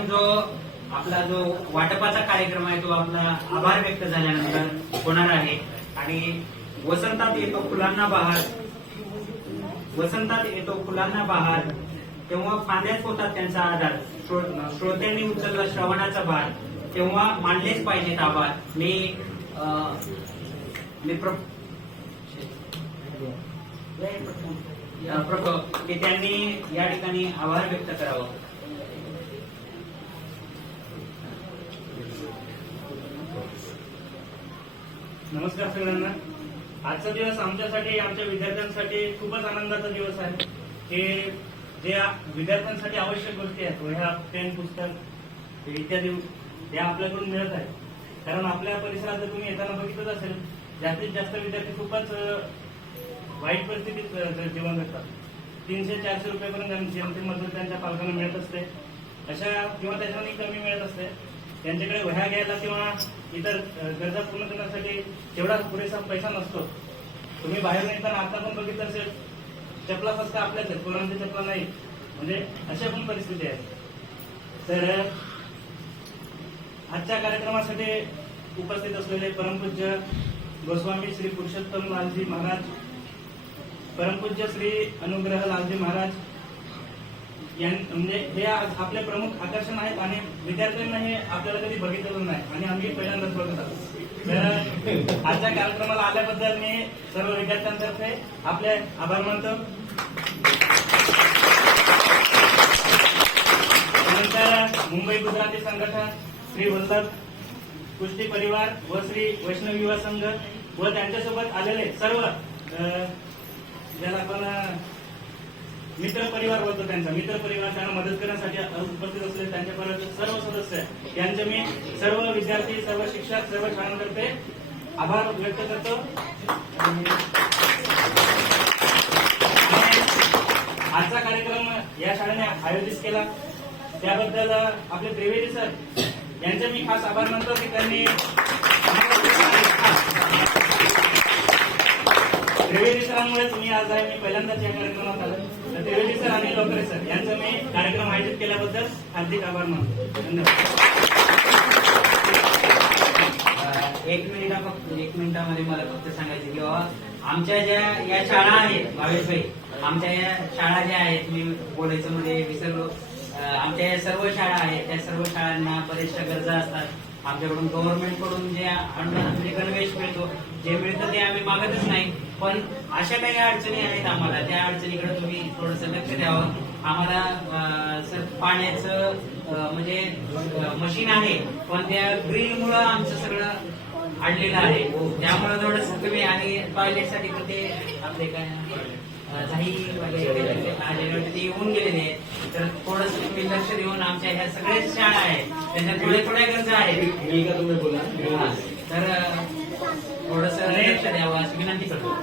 जो आपला जो वाटपाचा कार्यक्रम आहे तो आपला आभार व्यक्त झाल्यानंतर होणार आहे आणि वसंतात येतो फुलांना बहार, वसंतात येतो फुलांना बहार, तेव्हा फांद्यात होतात त्यांचा आधार, श्रोत्यांनी उचलला श्रवणाचा भार, तेव्हा मांडलेच पाहिजेत आभार. की त्यांनी या ठिकाणी आभार व्यक्त करावं. नमस्कार सगळ्यांना. आजचा दिवस आमच्यासाठी, आमच्या विद्यार्थ्यांसाठी खूपच आनंदाचा दिवस आहे. हे जे विद्यार्थ्यांसाठी आवश्यक गोष्टी आहेत, वह्या, पेन, पुस्तक इत्यादी या आपल्याकडून मिळत आहे. कारण आपल्या परिसरात जर तुम्ही येताना बघितलं असेल, जास्तीत जास्त विद्यार्थी खूपच वाईट परिस्थितीत जीवन जगतात. 300-400 रुपयापर्यंत जेमतेम मधून त्यांच्या पालकांना मिळत असते, अशा किंवा त्याच्यामध्ये कमी मिळत असते. त्यांच्याकडे वह्या घ्यायला किंवा इतर गरजा पूर्ण करण्यासाठी तेवढा पुरेसा पैसा नसतो. तुम्ही बाहेर येताना आता पण बघितलं असेल, चपला फक्त आपल्याच आहेत, कोणाच्या चपला नाही, म्हणजे अशा पण परिस्थिती आहे. तर आजच्या कार्यक्रमासाठी उपस्थित असलेले परमपूज्य गोस्वामी श्री पुरुषोत्तम लालजी महाराज, परमपूज्य श्री अनुग्रह लालजी महाराज म्हणजे हे आपले प्रमुख आकर्षण आहेत आणि विद्यार्थ्यांना हे आपल्याला कधी बघितलेलं नाही आणि आम्ही पहिल्यांदाच बघत आहोत. तर आजच्या कार्यक्रमाला आल्याबद्दल मी सर्व विद्यार्थ्यांतर्फे आपले आभार मानतो. त्यानंतर मुंबई गुजराती संघटन, श्री वल्लभ कुस्ती परिवार व श्री वैष्णव युवा संघ व त्यांच्यासोबत आलेले सर्व ज्याला आपण मित्र परिवार बोलतो, त्यांचा मित्र परिवार, त्यांना मदत करण्यासाठी उपस्थित असलेले त्यांच्या परिवाराचे सर्व सदस्य यांचे मी सर्व विद्यार्थी, सर्व शिक्षक, सर्व शाळांतर्फे आभार व्यक्त करतो. आजचा कार्यक्रम या शाळेने आयोजित केला त्याबद्दल आपले त्रिवेदी सर यांचे मी खास आभार मानतो की त्यांनी त्रिवेदी सरांमुळेच मी आज आहे, मी पहिल्यांदाच या कार्यक्रमात आलो. त्रिवेदी सर आणि लोकरे सर यांचा मी कार्यक्रम आयोजित केल्याबद्दल हार्दिक आभार मानतो. धन्यवाद. एक मिनिटामध्ये मला फक्त सांगायचं की बाबा आमच्या ज्या या शाळा आहेत, भावेशभाई, आमच्या या शाळा ज्या आहेत, मी बोलायचं मध्ये विसरलो, आमच्या या सर्व शाळा आहेत, त्या सर्व शाळांना बऱ्याचशा गरजा असतात. आमच्याकडून गव्हर्नमेंट कडून जे म्हणजे गणवेश मिळतो, जे मिळतं ते आम्ही मागतच नाही, पण अशा काही अडचणी आहेत आम्हाला, त्या अडचणीकडे तुम्ही थोडंसं लक्ष द्यावं. आम्हाला सर पाण्याचं म्हणजे मशीन आहे, पण त्या ग्रीनमुळं आमचं सगळं अडलेलं आहे, त्यामुळे थोडंसं तुम्ही, आणि टॉयलेटसाठी पण ते आपले काय काही ते येऊन गेलेले आहेत, तर थोडंसं तुम्ही लक्ष देऊन आमच्या ह्या सगळ्याच शाळा आहेत त्यांच्या थोड्या गरजा आहेत, तर थोडंसं लक्ष द्यावं अशी विनंती करतो.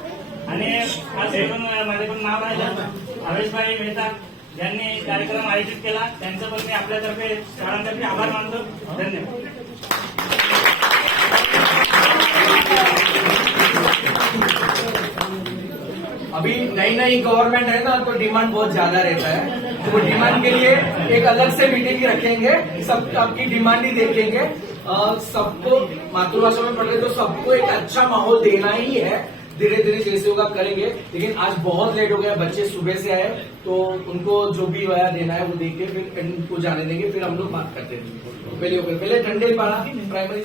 आणि खास करून माझ्याकडून नाव राहिलं भावेशभाई मेहता ज्यांनी कार्यक्रम आयोजित केला, त्यांचं पण मी आपल्यातर्फे शाळांतर्फे आभार मानतो. धन्यवाद. अभी नई गवर्नमेंट है ना, तो डिमांड बहुत ज्यादा रहता है, तो डिमांड के लिए एक अलग से मीटिंग रखेंगे, सब आपकी डिमांड ही देखेंगे. सबको मातृभाषा में पढ़ रहे तो सबको एक अच्छा माहौल देना ही है. धीरे धीरे जैसे होगा करेंगे, लेकिन आज बहुत लेट हो गया, बच्चे सुबह से आए, तो उनको जो भी वया देना है वो देके फिर उनको जाने देंगे, फिर हम लोग बात करते हैं. पहले ठंडे पाड़ा प्राइमरी